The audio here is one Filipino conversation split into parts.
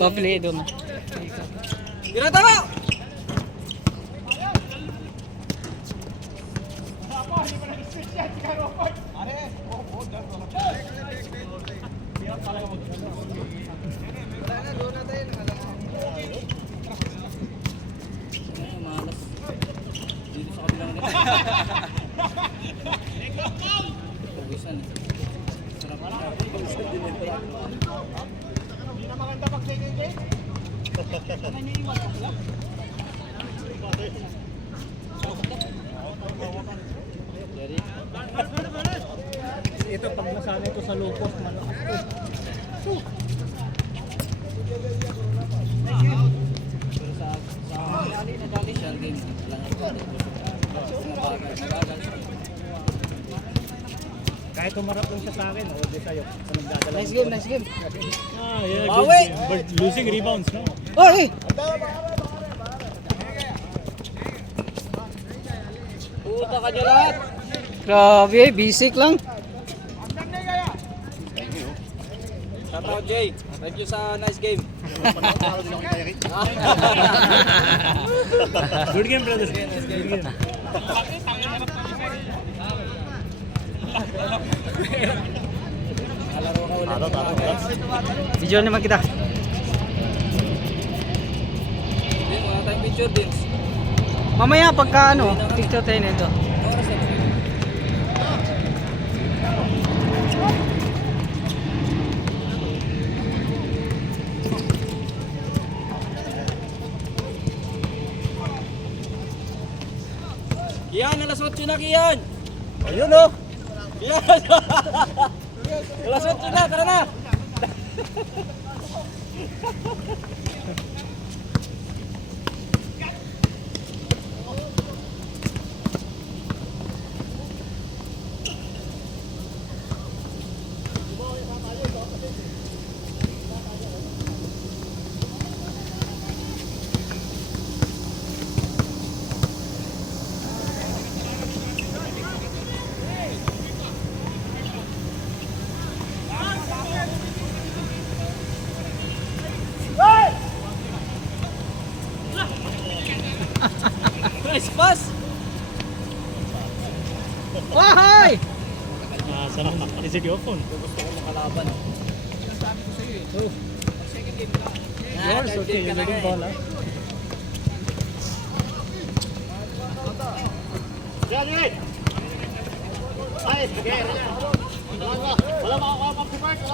Pa-play doon. Tira tama! Ito pag nasana ito sa lupos, malakas ito. Pero sa dali na dali siya game lang ito. Kahit umarap lang siya sa akin, o di sa'yo. Sa nagdadala. Nice game, nice game. Ah, yeah, good Bawi! game. But losing rebounds, no? Oy! Puta ka dyan lahat. Grabe, basic lang. Shout out Jay. Thank you sa nice game. Good game, brother. Good game. Nalaro ka ulit. Video naman kita. Din, wala tayong picture din. Mamaya pagka ano, picture tayo nito. Oras na. Kian, alas 8 na Kian! Ayun, oh! Kian! Alas 8 na, tara na! Nice pass! Wahay! Saan mo? Is it your phone? Gusto ko makalaban. Oh. Yours, okay. You're getting ball, ah.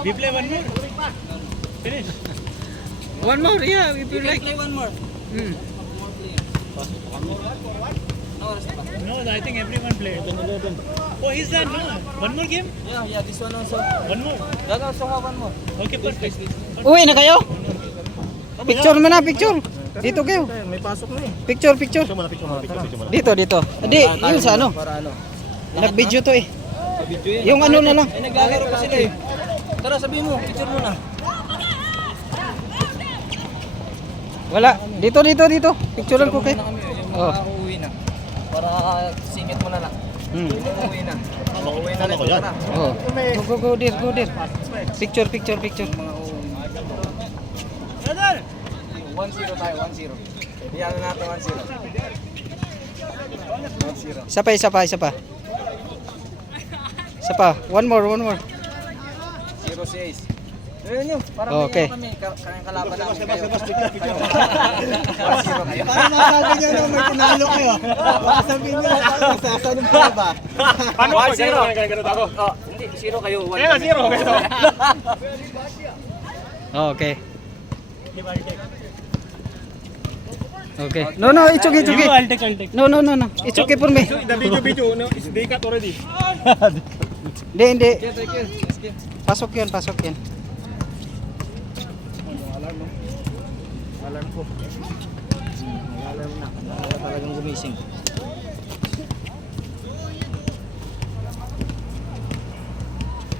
We play one more. Finish. One more, yeah, if you like. Play one more. Hmm. No, oras na ba? No, I think everyone played. Oh, is that no? One more game? Yeah, this one also. One more. Yeah, also have one more. Okay, perfect. Uwi na kayo? Picture mo na, picture. Dito kayo. May pasok na eh. Picture. Dito. Hindi, yun sa ano. Para ano? Nag-video to eh. Video yun. Yung ano na lang. Ay, naglalaro pa sila eh. Tara, sabihin mo. Picture mo na. Wala. Dito. Picturean ko kayo. Yung Oh. mga uuwi na. Para singit mo na lang. Hmm. Uuwi na. Uuwi na rin. Tara. Oh. Go there. Picture. Mga uuwi. 1-0 tayo, 1-0. Iyan na natin 1-0. 1-0. Isa pa. One more. 0 si Ace. Ayun yun, para Okay. may kayang kalaban namin kayo. 1-0 kayo. Para masabi nyo na may tinalo kayo. Baka sabihin nyo na sasanong pa ba? 1-0. Oh, hindi, 0 kayo. 1 Kaya 0 kayo. Okay. Okay. No, it's okay. I'll take. No. It's okay for me. The video, no, it's they cut already. Hindi. Thank you. Let's go. Pasok yan. Alarm ko. Alarm na. Wala talagang gumising.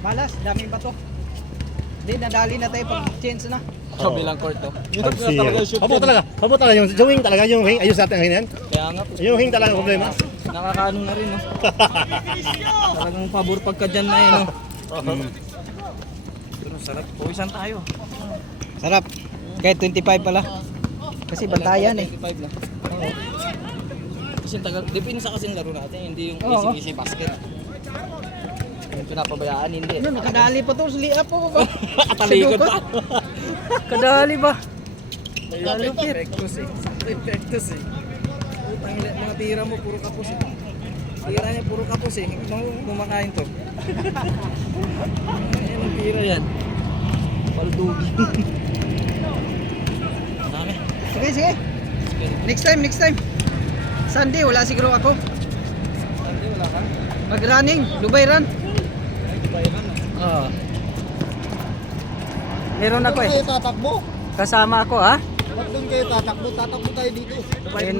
Malas, daming bato. Hindi, nadali na tayo pag change na. Kabilang court to. Habo talaga yung wing talaga yung wing. Ayos natin ang yan. Kaya nga po. Yung wing talaga ang problema. Nakakaano na rin, no? Talagang pabor pagka dyan na yun, no? Pero sarap. Puwisan tayo. Sarap. Kahit 25 pala. Kasi bantayan eh. 25 lang. Kasi tagal, depende sa kasing laro natin, hindi yung Oo. easy basket. Yung pinapabayaan, hindi. Ano, nakadali pa to. Sli up po ba? Katalikod pa. Kadali ba? Perfectus eh. Perfectus eh. Utang mga tira mo, puro kapos eh. Tira niya, puro kapos eh. Kumakain to. Yan ang tira yan. Paldugi. Ang dami. Sige, sige. Next time. Sunday, wala siguro ako. Hindi, wala ka? Mag-running, Dubai run. Ay, di ba yun? Oo. Meron ako eh. Kayo tatakbo? Kasama ako ha. Ba't doon kayo tatakbo? Tatakbo tayo dito. Eh,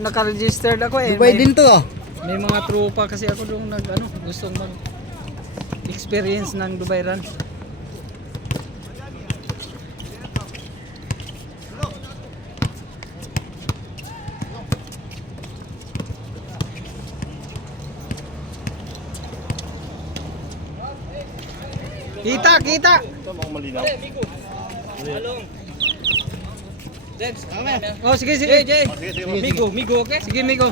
naka-registered ako eh. Dubai din to ah. May mga tropa kasi ako doon gustong mag-experience ng Dubai run. Kita. Ito mga malinaw. James, kami. Oh, sige. Migo, okay? Sige, Migo.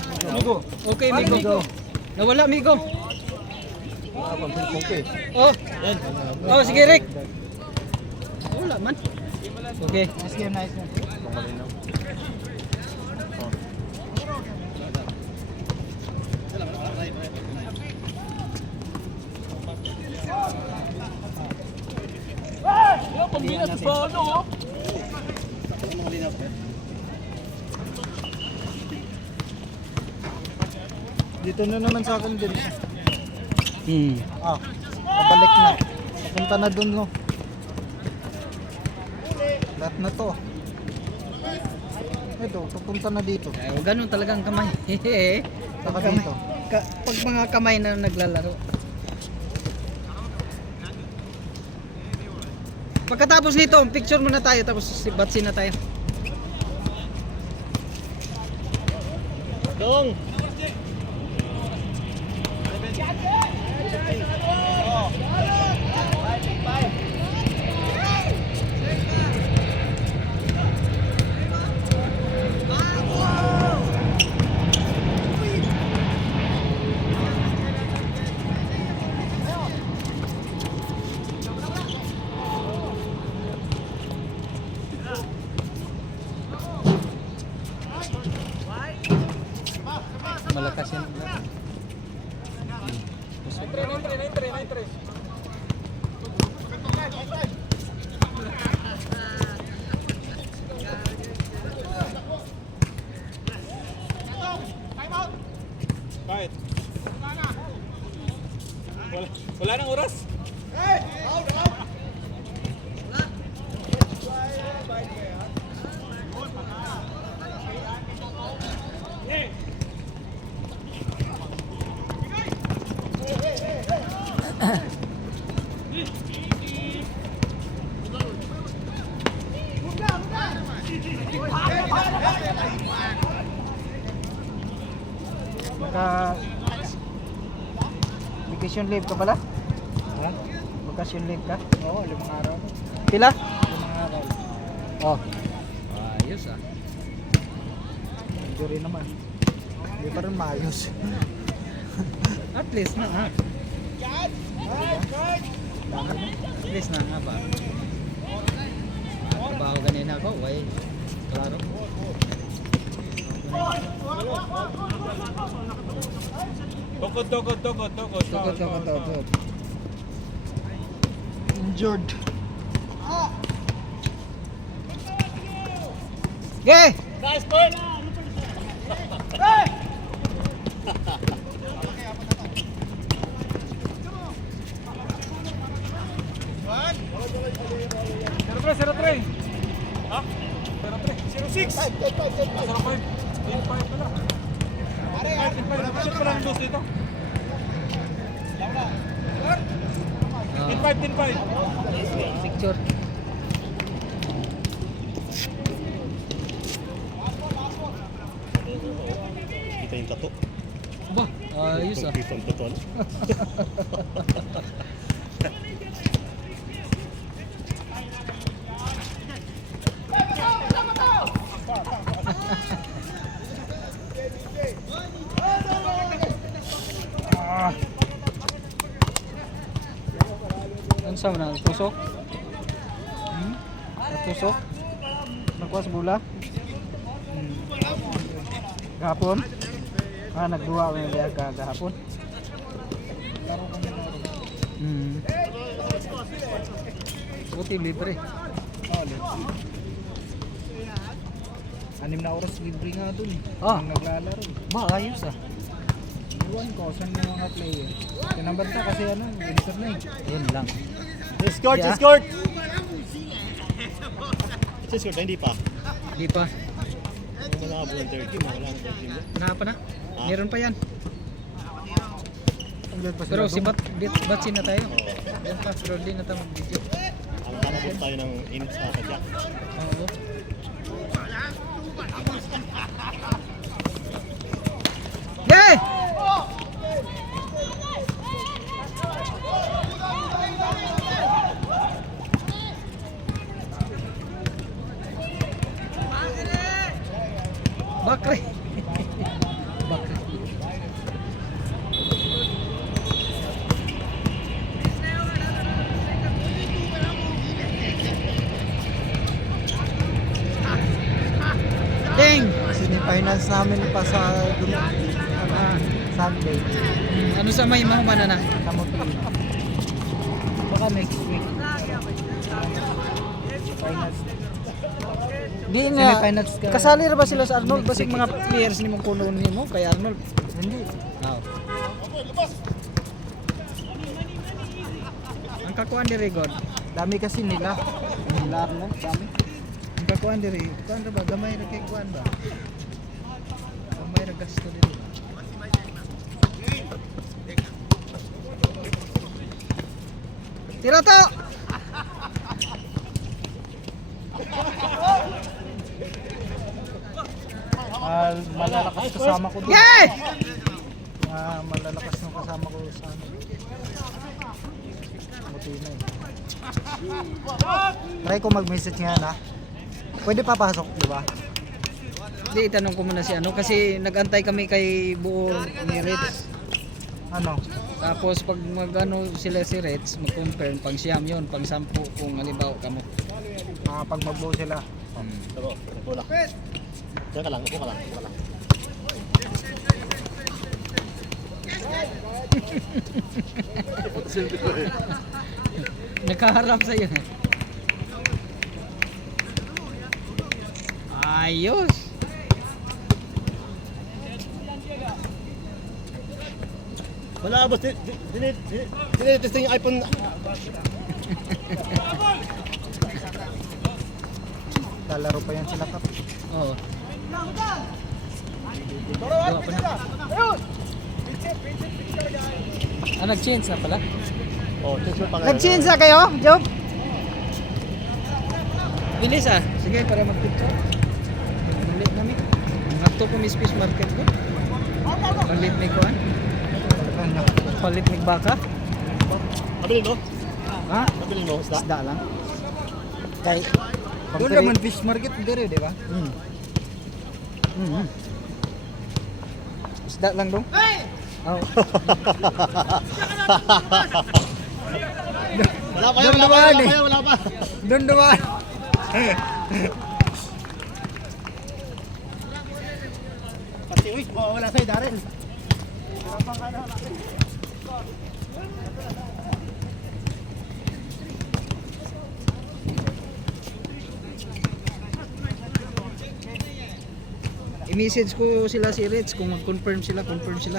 Okay, Migo. Nawala, Migo. Oh. Oh, sige, Rick. Wala man. Okay. Nice game. Mga malinaw. Dito na naman sa akin din. Hmm. Pabalik na. Papunta na dun no. Lahat na to. Ito, papunta na dito. Ganun talagang kamay. Saka dito. Pag mga kamay na naglalaro. Pagkatapos nito, picture muna tayo tapos batsin na tayo. Dong! Malakas yan. Kahit. Wala nang oras. Vacation leave ka pala? Ha? Vacation leave ka? Oo, 5 araw. Pila? 5 araw. Oh. Ayos ah. Injury naman. Hindi pa rin maayos. At least na ha. At least na nga ba? Trabaho ganina ako, way. Klaro. Tukod. Injured. Okay! Nice point! Zero pre. Ha? 06. 05. 5 pala. Bakit pala ang dos dito? 10-5. Picture. Kita yung tato. Ba, ayos ah. Kita yung tato. Saan na? Tusok? Tusok? Nagkuha sa bula? Gahapon? Nagduwa ko yung liya gahapon. Buti libre. Anim na oras libre nga dun eh. Ah. Nung naglalaro. Maayos ah. Iwan ko, saan yung mga player? Kinabanta kasi ano, winter na eh. Yun lang. Escort, Yeah. escort! Escort, hindi pa. Di pa. Wala ka po ng 30, wala ng 30 mo. Wala pa na. Meron pa yan. Pero si Batsin na tayo. Yan pa, pero di na tayo mag-video. Ang hanapot tayo ng init sa kajak. Oo. Yay! Bakre. Bakre. Ding! Sinifinals namin pa sa Sunday. Ano sa may mga banana? Kamutin. Baka next week. Finals. Di Semifinals ka. Kasali ra ba sila sa Arnold? Basig mga players ni mong kuno nimo kay Arnold. Hindi. Ang kakuan diri God. Dami kasi nila. Nila no? Dami. Ang kakuan diri, kuan ra ba gamay ra kay kuan ba? Gamay ra gasto diri. Tira to. Malalakas kasama ko doon. Yay! Malalakas ng kasama ko sa ano. Buti na eh. Try ko mag-message ngayon ha. Pwede papasok, di ba? Di itanong ko muna si ano kasi nagantay kami kay buo ni Reds. Ano? Tapos pag magano sila si Reds, mag-confirm pang siyam 'yon, pang 10 kung halimbawa kamo. Pag mag-blow sila. Tabo, upo lang. Diyan ka lang, upo ka lang. Upo ka lang. Nakaharap sa iyo. Ayos. Wala boss, dinitesting yung iPhone. Lalaro pa yan sila kap. Oo. Gawa pa na. Nag-change na pala. Oh, check mo pa nga. Nag-change na kayo, Job? Bilis ah. Sige, para mag-picture. Malit namin. Ato po Miss Fish Market ko. Palit may kuhan. Palit may baka. Abilin mo? Ha? Abilin mo, isda? Isda lang. Kay Doon naman fish market dire, di ba? Isda lang dong. Oh. Wala pa yan, wala pa yan, wala pa. Doon naman. Pati uy, wala sa'yo, Darren. I-message ko sila si Reds kung mag-confirm sila, confirm sila.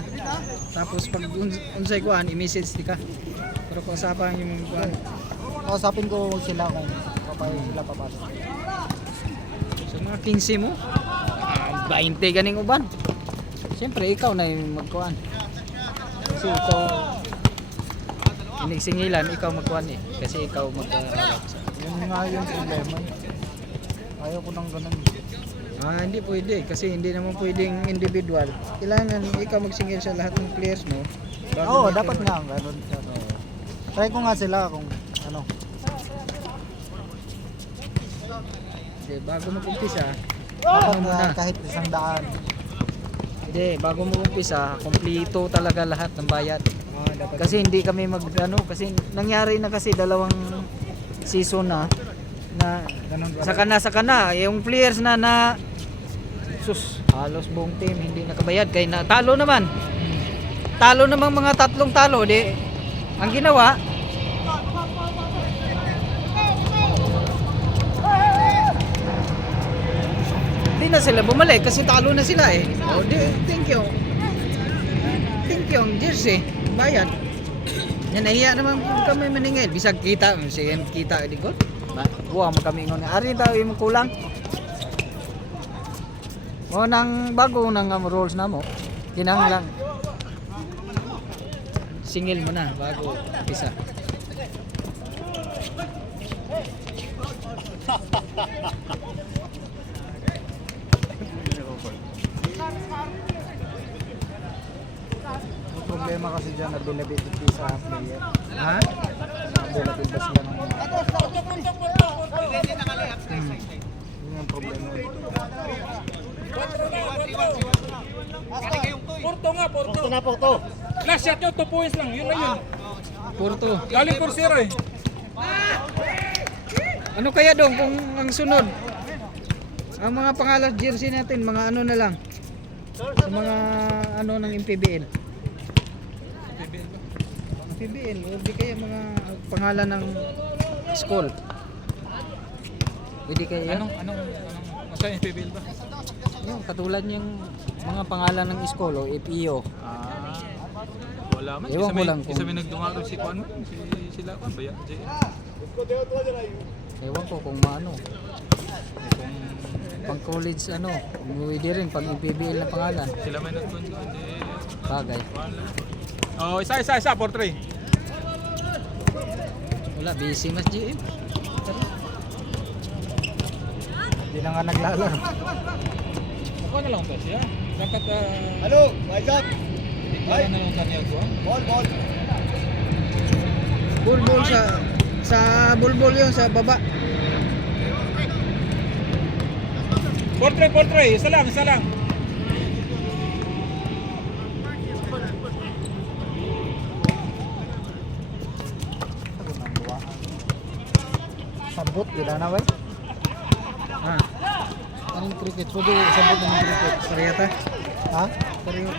Tapos pag unsay kuan, i-message di ka. Pero kung usapan yung kuan. Kausapin ko sila kung sila papasok. So mga 15 mo, 20 ganing uban. Siyempre ikaw na yung magkuan. Kasi ikaw inigsingilan, ikaw magkuan eh. Kasi ikaw magkarawat. Yun nga yung problema. Ayaw ko nang ganun. Hindi pwede kasi hindi naman pwedeng individual. Kailangan ikaw magsingil sa lahat ng players mo. Oo, dapat nga ganun. Try ko nga sila kung ano. Hindi, bago mag-umpisa, Dapat ano muna. kahit 100. Hindi, bago mag-umpisa, kompleto talaga lahat ng bayad. dapat. Kasi hindi kami kasi nangyari na kasi dalawang season na Ganun ba? saka na yung players na sus halos buong team hindi nakabayad kay talo naman mga tatlong talo di ang ginawa di na sila bumalik kasi talo na sila eh oh, thank you ang jersey bayad yan nahiya naman kami maningil bisag kita sige kita di ko buwa mo kami ngon ari tayo imong kulang o nang bago nang rules na mo kinahanglan singil mo na bago bisa Ang problema kasi dyan, availability sa player. ha Availability ba sila ng Yun yung problema. Porto nga, Porto. Last shot nyo, 2 points lang. Yun na yun. Porto Galing 4-0 eh. ano kaya dong kung ang sunod ang mga pangalan jersey natin mga ano na lang sa mga ano ng MPBL MPBL o di kaya mga pangalan ng school pwede kaya Anong nasa PBL ba? yung katulad yung mga pangalan ng school o FEO Wala man. Ewan ko lang kung- Isa may nagdungaro si Juan. Sila Juan ba yan? ewan ko kung maano kung pang college ano pwede rin pang MPBL na pangalan Sila may nagdungaro. bagay Oh, isa, 4-3. wala busy mas GM Hindi na nga naglalaro. Ako na lang ba siya? Dapat Hello, what's up? para na lang kanya ko. Ball. bulbul sa bulbul yun sa baba 4-3. Isa lang. Sabot, gila na ba? ha anong cricket pwede sabot ng cricket parehata Ha? pareho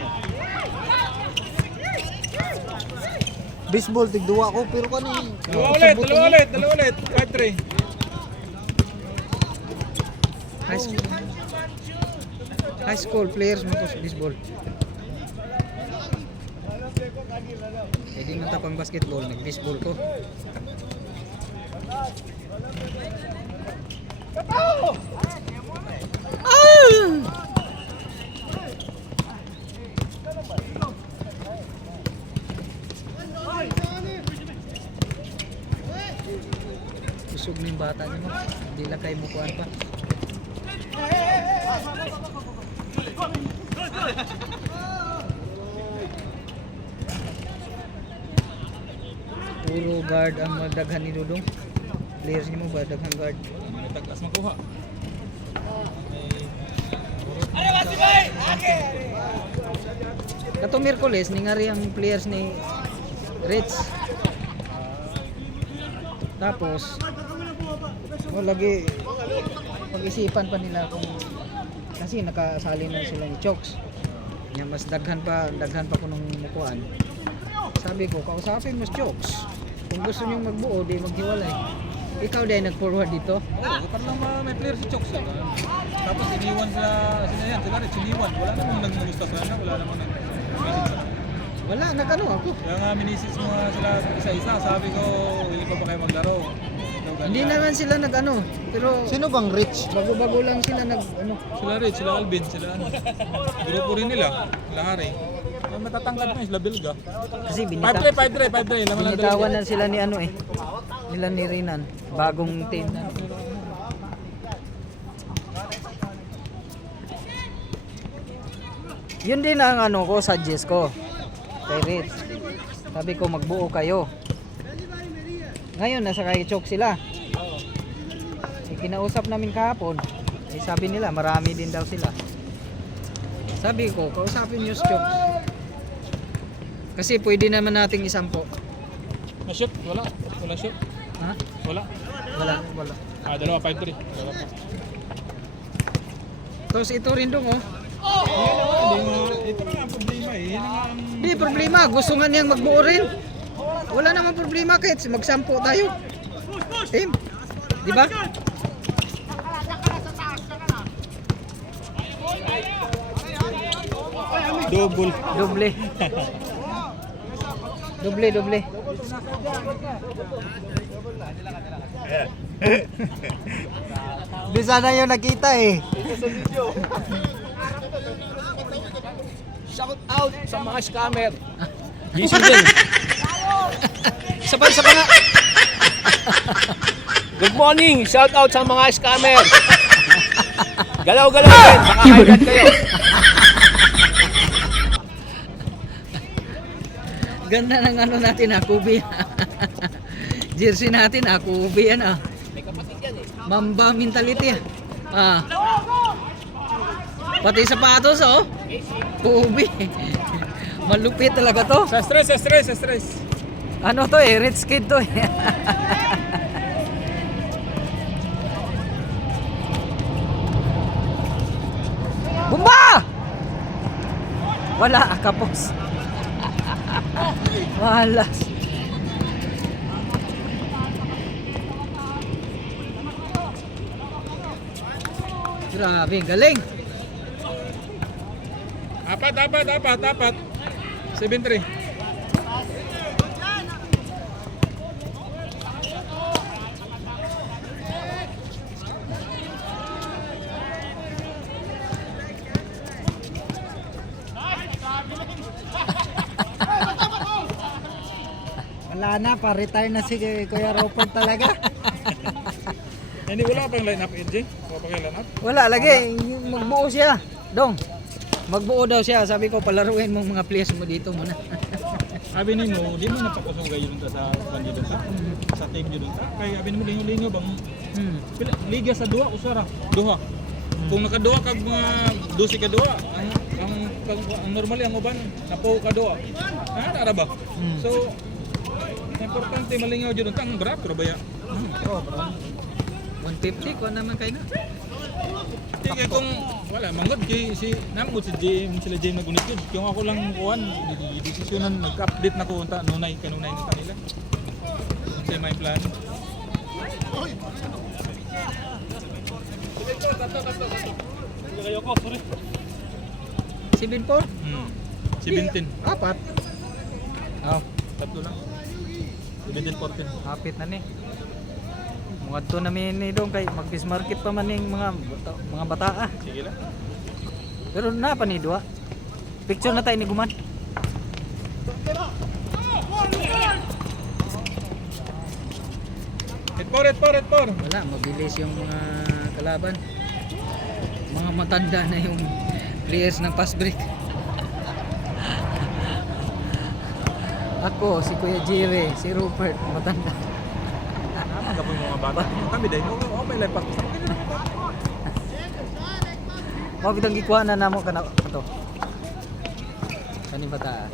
Baseball, tigduwa ko, pero kani. Dalawa ulit. 5-3. high school players mo ko sa baseball hindi man tapang basketball nag baseball ko usog na yung bata niyo mo hindi lang kayo mukuhan pa puro guard ang madaghan ni Dudong players niyo mo ba daghang guard Taglas makuha. katong Miyerkules ningari ang players ni Reds tapos lagi pag-isipan pa nila kung kasi nakasali na sila ni Chokes nya mas daghan pa ko nung mukuan sabi ko kausapin mo si Chokes kung gusto niyong magbuo di maghiwalay ikaw dahil nag-forward dito Oo, para lang may player si Chokes. Tapos iniwan sila yan. Sila rin, siniwan. Wala namang nagmusta sa kanila. Wala namang nag-message sa wala nagano ako Kaya nga minisis mo nga sila isa-isa. Sabi ko, hindi pa ba kayo maglaro? hindi naman sila nagano pero Sino bang rich? bago-bago lang sila nag ano Sila Rich, sila Alvin, sila ano. Grupo rin nila. Lahari. May matatangkad mo sila Bilga. kasi 5-3. Laman lang binitawan na sila ni ano nila ni Rinan bagong team na yun din ang ano ko suggest ko kay Rich sabi ko magbuo kayo ngayon nasa kay Chok sila kinausap namin kahapon sabi nila marami din daw sila sabi ko kausapin nyo si Chok Kasi pwede naman nating isampo. Na-shoot? Wala. Wala shoot. Ha? Wala. Wala. Ah, dalawa, 5-3. Dalawa pa. Tapos ito rin dong oh. Ito na nga ang problema eh. Yan nga ang... Hindi problema, gusto nga niyang magbuo rin. Wala namang problema kahit magsampo tayo. Team. Di ba? Double. Doble. Doble. Di sana yung nakita eh. Shout out sa mga scammer. Jesus din. Sabay sa mga... Good morning. Shout out sa mga scammer. Galaw-galaw din. Baka highlight kayo. Ganda ng ano natin ha, Kubi. Jersey natin ha, Kubi yan ah. May kapatid yan eh. Mamba mentality ah. Pati sapatos oh. Kubi. Malupit talaga to. Sa stress. Ano to eh, rich kid to eh. Bumba! Wala, kapos. Wala. Grabe, galing. Apat. 7-3. Wala na, pa-retire na si Kuya Robert talaga. Hindi, wala pang line-up, NJ. Wala pang line-up. Wala lagi, yung magbuo siya. Dong. Magbuo daw siya. Sabi ko palaruin mo mga players mo dito muna. Sabi ni mo, di mo napakusong kayo dun sa kanyo dun sa team nyo dun. Kaya sabi mo, lingo bang liga sa duha, usara. Duha. Kung nakaduha kag mga 12 ka duha, ang normally ang uban, napo ka duha. Ara ba? So, importante malingaw dyan ang berat pero ba ya? Oh, bro. 150 ko naman kayo na. Kaya kung wala manggod kay si namgod si Jim sila Jim nagunit yun. Kung ako lang kuan desisyonan nag-update na ko unta kanunay ni kanila. Unsay may plan. Kayo ko, sorry. 7-4? 17. Apat. Oh, Tatlo lang. 17-14. hapit na ni. Mga to namin ni dong kay mag-fish market pa man ning mga bata ah. Sige lang. Pero na pa ni duwa. Picture na tayo ni Guman. Red por. Wala, mabilis yung mga kalaban. Mga matanda na yung players ng fast break. Ako, si Kuya Jerry, si Rupert, matanda. Naman ka po yung mga bata. Kami dahil mo may life pass. Mo bitang gikuha na namo kana ato. Kani bata.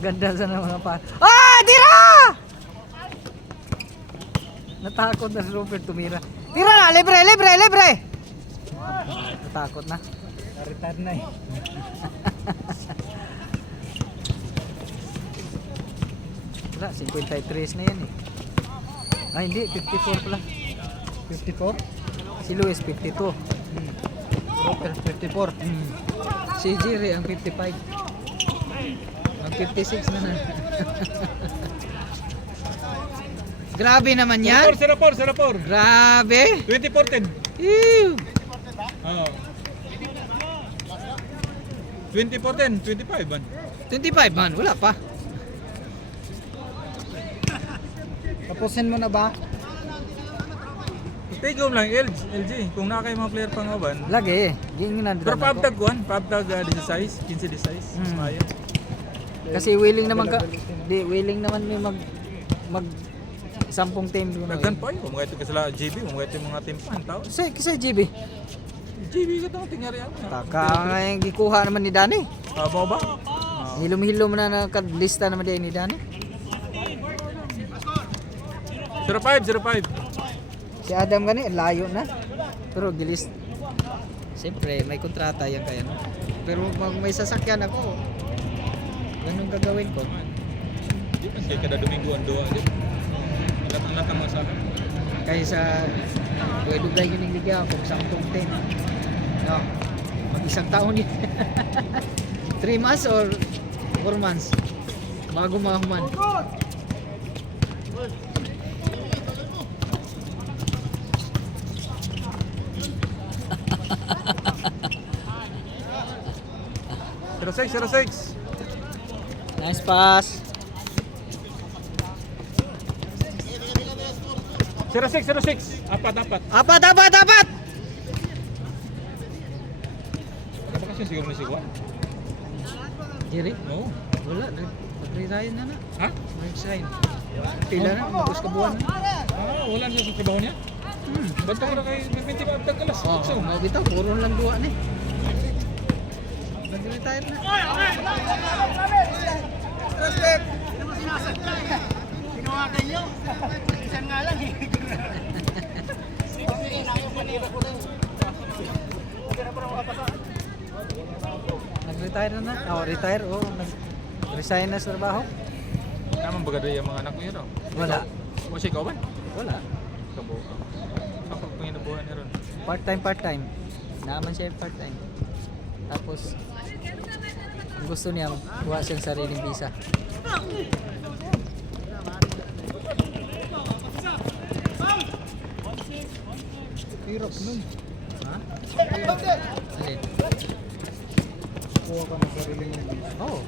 Ganda sa mga pa. Ah, tira! Natakot na si Robert tumira. Tira na, libre. Natakot na. Retire na eh. Wala, 53 na yan eh. Ah, hindi, 54 pala. 54? Si Luis, 52. Robert 54. Si Jerry, ang 55. Ang 56 na. Grabe naman yan. Sera por. Grabe. 2014. Ew. Oo. 2014, 25 man. 25 man, wala pa. Tapusin mo na ba? Take home lang, LG. Kung na kayo mga player pang uban. Lagi eh. Ginginan Pero paabdag kuhan, paabdag 16, 15 16. Maya. Kasi willing naman willing naman may mag 10 team doon. Daghan pa yun, mga ito kasala GB, mga ito mga team pa, tao. Kasi GB. GB ka tong tingyari yan. Taka nga yung gikuha naman ni Dani. Mo ba? Hilom-hilom na nakalista naman din ni Dani. 05. Si Adam gani layo na. Pero gilis. Siyempre may kontrata yan kaya. Pero pag may sasakyan ako, ganun gagawin ko. Di pa siya kada Domingo ang doa din. Alat ang masahan. Kaysa dugay yun yung liga kung 10 team. No. Mag isang taon yun. 3 months or 4 months bago mahuman. Six. Nice pass. 06. Apat. Apat! Apa kasi siguro ni Sigwan? Jerry? No. Wala. Nag-resign na. Ha? Nag-resign. Pila na. Magus kabuan na. Wala na sa trabaho niya? Ba't ako na kayo nagpinti pa abdag kalas? Oo. Mabitaw. Puro lang duwa na eh. Nag-retire na. Nag-retire na. Retire. Nag-resign na sa trabaho. Naman baga yung mga anak ko yun. Wala. O siya ikaw ba? Wala. Kabo. Kapag panginabuhan niya ron. Part-time. Naman siya part-time. Tapos, ang gusto niya, kuha siyang sariling visa. Hirap nun. Ha? Alin? Kuha ka ng sarili mong visa. Oo.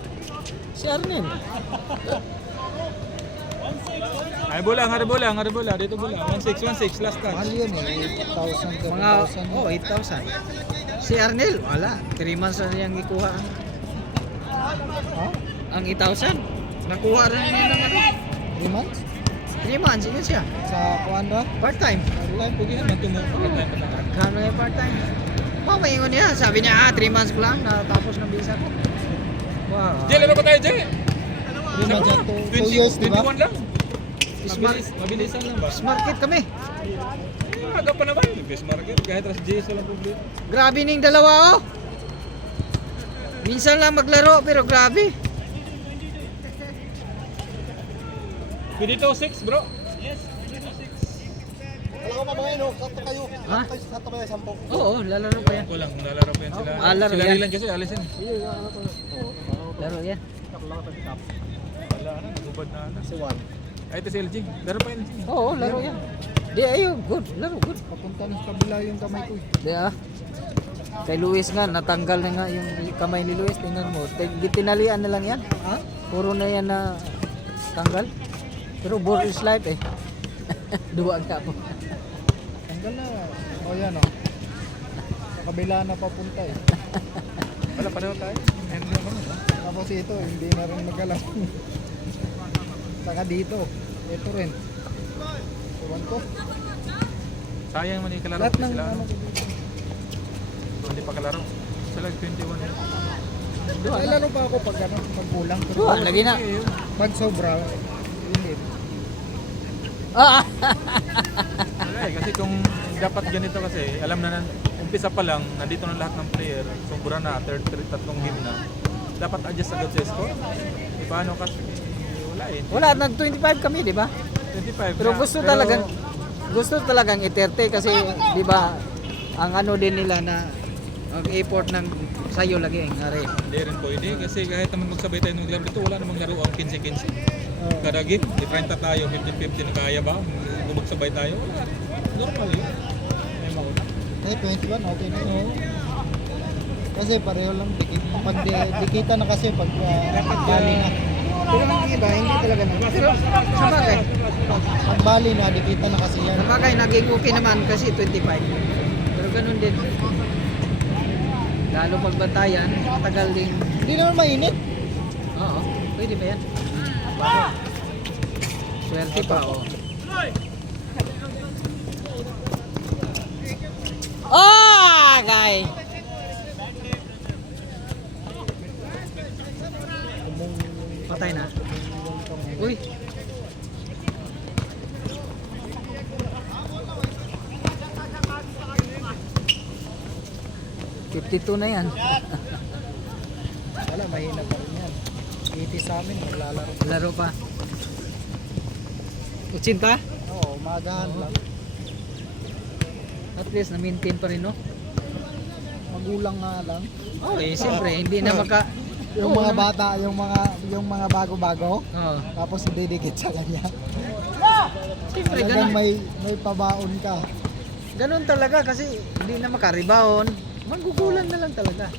Si Arnel. Ay bola. Dito bola. 16 last Mahal touch. yun eh. 8,000 ka. Mga, 8,000. Si Arnel, wala. 3 months na niyang ikuha. Ha? Ang 8,000. Nakuha rin niya ng ano. 3 months? 3 months, yun siya. Sa kuhan ba? Part-time. Time pugihan man tumo pagkatay pa na. Kano yung part-time? Mamaingon niya. Sabi niya, 3 months ko lang. Natapos ng visa ko. Wow. Jay, laro ba tayo, Jay? 3 months at 2 years, di ba? 21 lang. Mabilisan lang ba? Market kami. Aga pa naman. Best market. Kahit ras Jay sa lang problema. Grabe ning dalawa oh. Minsan lang maglaro pero grabe. Pwede to 6 bro. Alam ko mga yun, sakto kayo. Ha? Sakto kayo 10. Oo, lalaro pa yan. Kulang, lalaro pa yan sila. Laro Sila yan. Rilan kasi alisin. Laro yan. Wala na, nagubad na na. Si Juan. Ay, ito si LG. Laro pa LG. Oo, laro yan. Di ayun, good. Laro, good. Papunta na sa kabila yung kamay ko. Di ah. Kay Luis nga, natanggal na nga yung kamay ni Luis. Tingnan mo, tinalian na lang yan. Ha? Puro na yan na tanggal. Pero ball is life eh. Duwa nga po. Tanggal na. O yan o. Sa kabila na papunta eh. Wala, pareho tayo. Meron na kami. Tapos ito, hindi na rin magalang. Saka dito. Ito rin. Ewan ko. Sayang man yung kalaro. Lahat ng Sila, ano ko dito. hindi pa kalaro. Sila 21 yun. Ay, laro pa ako pag ano, pag kulang. Pero Duwa, lagi na. pag sobra, hindi. Ah! Wala eh, kasi kung dapat ganito kasi, alam na umpisa pa lang, nandito na lahat ng player, sobra na, tatlong game na. Dapat adjust agad sa score. E paano kasi? Wala eh. Wala, nag-25 kami, di ba? 25 Pero na. gusto talagang i-30 kasi di ba ang ano din nila na mag-effort ng sayo lagi ang are. Hindi rin pwede kasi kahit naman magsabay tayo ng laro dito, wala namang laro ang 15-15. Kada game, di 30 tayo, 15-15 na kaya ba? Kung magsabay tayo, wala. Normal yun. May mauna. Eh, 21, okay na yun. Oo. Kasi pareho lang dikit. Pag dikita na kasi pag bali na. Pero ang iba, hindi talaga na. Pero sa bagay, Pag bali na, dikita na kasi yan. sa bagay, naging okay naman kasi 25. Pero ganun din. Lalo pagbantayan, matagal din. Hindi naman mainit. Oo, pwede ba yan? Swerte pa, oh. Ah, guy. Patay na. Uy. $52 na yan. Wala, mahina pa rin yan. 80 sa amin, maglalaro. Laro pa. 80? Oo, umagahan lang. At least na-maintain pa rin, no? Magulang nga lang. Oh, eh, siyempre, hindi na maka... Yung Oo mga naman. bata, yung mga bago-bago, Oo. tapos didikit sa kanya. Siyempre, Talagang ganun. may pabaon ka. Ganun talaga kasi hindi na makarebound. Manggugulan na lang talaga.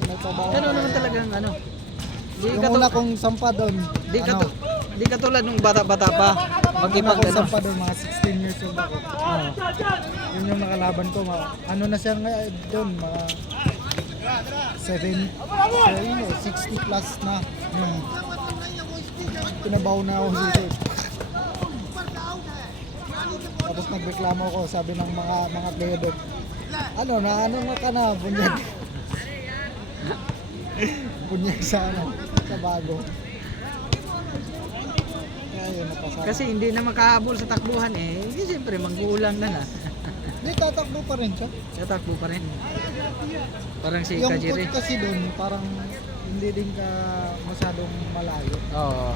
May pabaon Ganun ka. naman talagang ano. Di Yung ka una kong sampa doon, di katulad nung bata-bata pa. una Magipag kong ano. sampa doon, mga 16 years old ako. Oo. Yun yung nakalaban ko, ano na siya ngayon doon, mga 60 plus na. Pinabaw na ako dito. Tapos nagreklamo ako, sabi ng mga player doon, ano nga ka na, bunyag. Bunyag sa sa bago. Kaya yun, napasama. Kasi hindi na makahabol sa takbuhan eh. Siyempre, manggulang na na. Hindi, tatakbo pa rin siya. Tatakbo pa rin. Parang si Yung Kajiri. court kasi doon, parang hindi din ka masyadong malayo. Oo.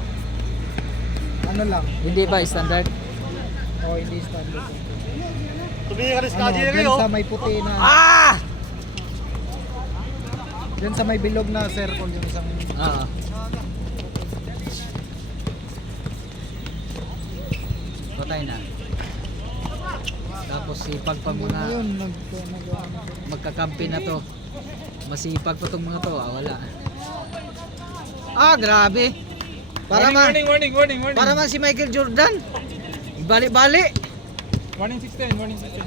Ano lang, Hindi ba standard? o hindi standard. Ano, dyan sa may puti na, Ah! dyan sa may bilog na circle yung isang, Oo. Patay na. Tapos sipag pag yun, mga yun, magkakampi na to. Masipag pa tong mga to. Ah, wala. Ah, grabe. Para Warning, warning. para man si Michael Jordan. Bali-bali. Warning 16, warning 16.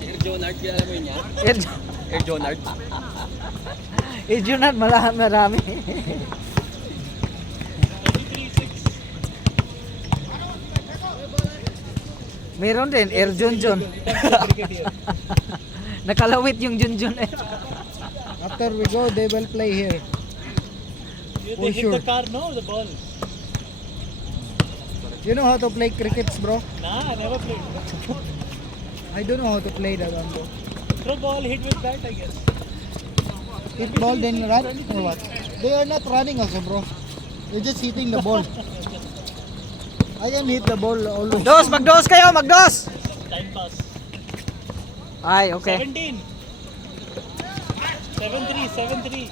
Air Jonard, alam mo yun yan? Air Jonard. Junat marami. Meron din, Air Junjun. Nakalawit yung Junjun eh. after we go, they will play here. For sure. car, no? The ball. You know how to play crickets, bro? Nah, I never played. I don't know how to play that one, bro. Throw ball, hit with bat, I guess. Hit ball then run or what? They are not running also, bro. They're just hitting the ball. I can hit the ball always. Magdos kayo, magdos! Time pass. Ay, okay. 17. 7-3, 7-3.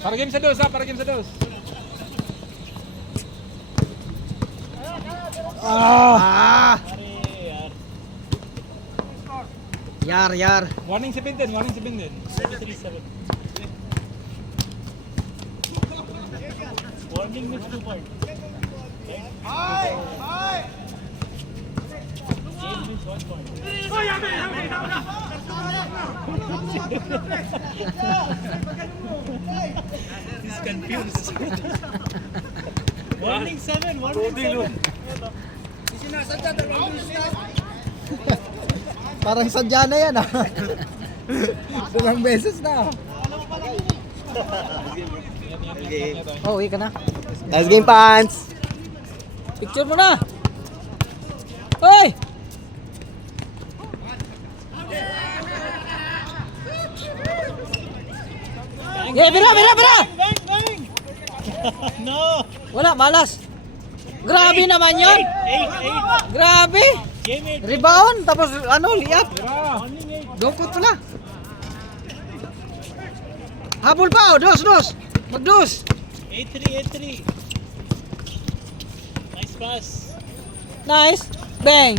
Para game sa dos, ha? Para game sa dos. Ah! Arey, yaar. Yar. Warning 17, warning 17. 7-3, 7. Warning means 2 points. Game means 1 point. He's confused. Warning 7, warning 7. Parang sadya na yan, ah. Dulang beses na. Oh, uwi ka na. Nice game, Pants! Picture mo na. Hoy! Yeah, bira! Bang, bang! No! Wala, malas. Grabe naman yun. 8, 8. Grabe. Game 8. Rebound, tapos ano, liap. Warning 8. Dukot pala. Habol pa, oh, dos. Magdos. 8-3, 8-3. Nice pass. Nice. Bang.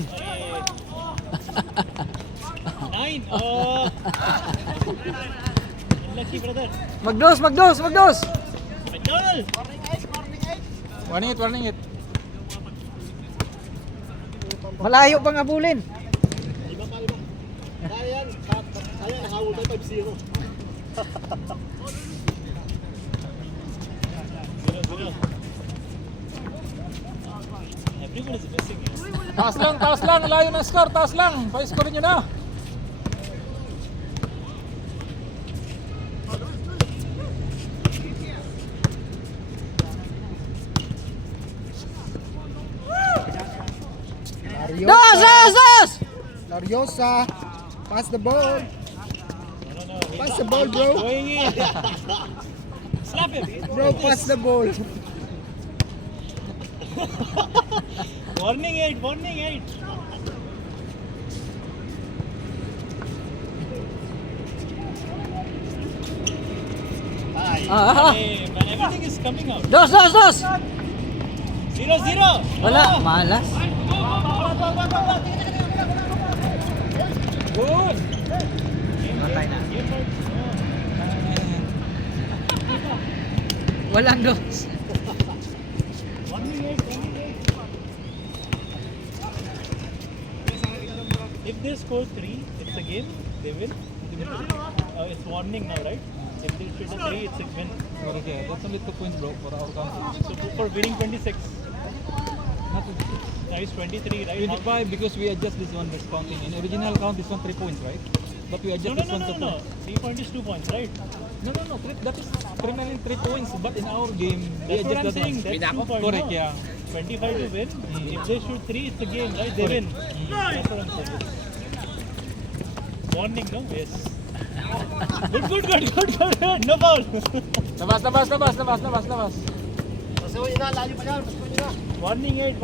9. Oh. lucky, brother. Magdos. McDonald. Warning it. Malayo pang abulin. Everyone is missing you. Taas lang. Layo ng score, taas lang. Pa-score nyo na. Dos! Lariosa, pass the ball. No. Pass the ball, bro. Going in. Slap him. Bro, pass the ball. Warning 8. Hey, man, everything is coming out. Dos! 0-0. Wala, malas. Good. Matay na. Walang dos. If they score 3, it's a game. They win. It's warning now, right? If they shoot a 3, it's a win. Okay, that's only 2 points, bro, for our country. So for winning 26, Not now it's 23, right? 25 because we adjust this one that's counting. In original count, this one 3 points, right? But we adjust this one to 2. No. 3 point is 2 points, right? No. That is criminal 3 points. But in our game, we That's what adjust I'm saying. that That's 2 one. points. Correct, no? yeah. 25 to win. If they shoot 3, it's a game, right? They win. That's what I'm saying. Warning, no? Yes. Good. No foul. Labas. Warning 8.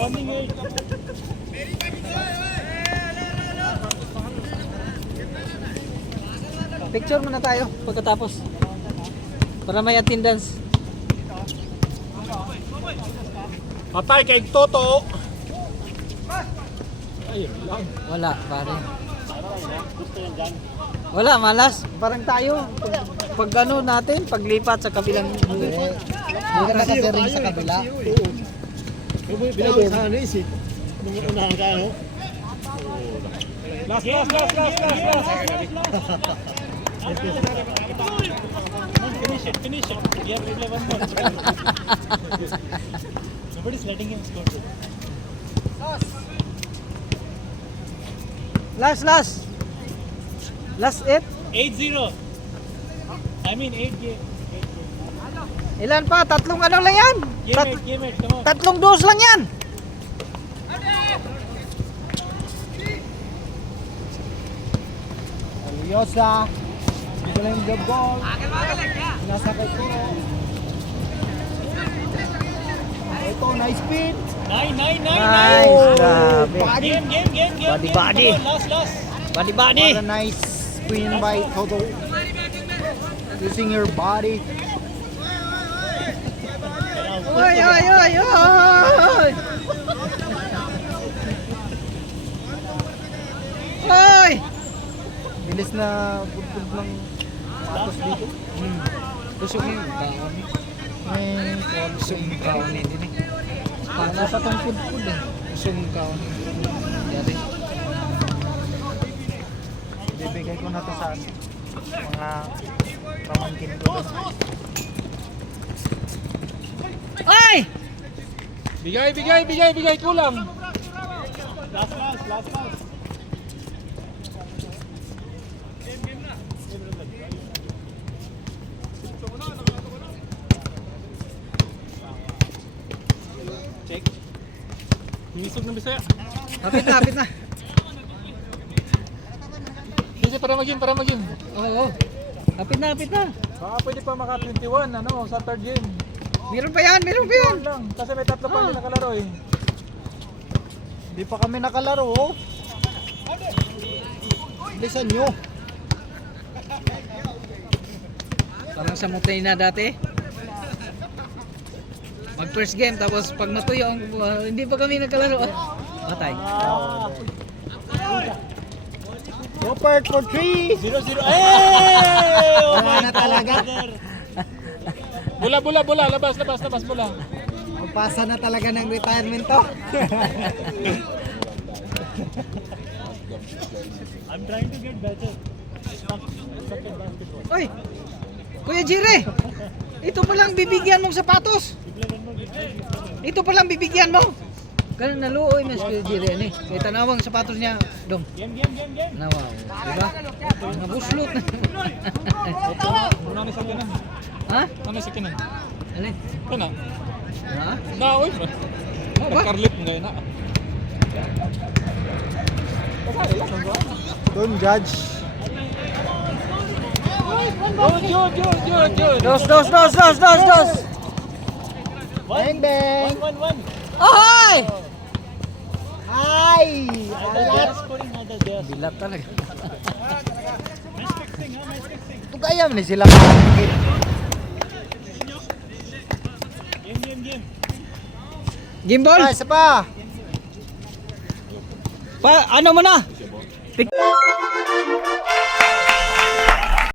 Picture muna tayo pagkatapos. Para may attendance. Patay kay Toto. Ayun lang. Wala, pare. Wala, malas. Parang tayo. Pag ano natin, paglipat sa kabilang Hindi ka nakasering sa kabila. Last. Finish it. We have to play one more. Nobody's letting him score. Last 8. 8-0. I mean 8 game. Ilan pa? Tatlong ano lang yan? Game 8, come on. Tatlong dos lang yan. Lariosa, galing the ball. Nasakay ko. Ito, nice speed. 9. Nice. Grabe. Game. Body. Come on, last. Body. What a nice spin by Toto. Using your body. Oy. Oy. Bilis na putpud ng patos dito. Gusto mo yung kaon. Gusto mo yung kaon hindi ni. Nasa tong putpud eh. Gusto mo yung kaon. Yari. Bibigay ko na to sa mga pamangkin ko. Ay! Bigay kulang. Last. Check. Hinisog ng Bisaya. Hapit na. Kasi para maging. Oo. Hapit na. Baka pwede pa maka 21 sa third game. Meron pa yan. Lang. Kasi may tatlo pa hindi nakalaro eh. Hindi pa kami nakalaro. Oh. Bilisan nyo. Parang sa Mutay na dati. Mag first game tapos pag natuyo hindi pa kami nagkalaro. Patay. Rupert for 3. 0-0. Hey! Oh Wala my na God, talaga. brother. Bola, labas, bola. Pasa na talaga ng retirement to. I'm trying to get better. Stuck in basketball. Oy! Kuya Jire! Ito palang bibigyan mong sapatos! Ito palang bibigyan mo! Ganun naluoy mas Kuya Jire ni. Kaya tanawang sapatos niya, dong. Game. Nawaw. Diba? Mga buslot na. Ano sa kanan? Ha? Ano sa kanan? Alin? Kana? Ha? Naoy ba? Oh, ba? Karlit ngayon na. Don't judge. Jod. Dos! Bang bang. 1-1. Ahoy! Ay! They are scoring now that they are. Bilat talaga. Match fixing, huh? Match fixing. Ito kaya man sila. Game. Gimbal! Ay, isa pa. Ano mo na?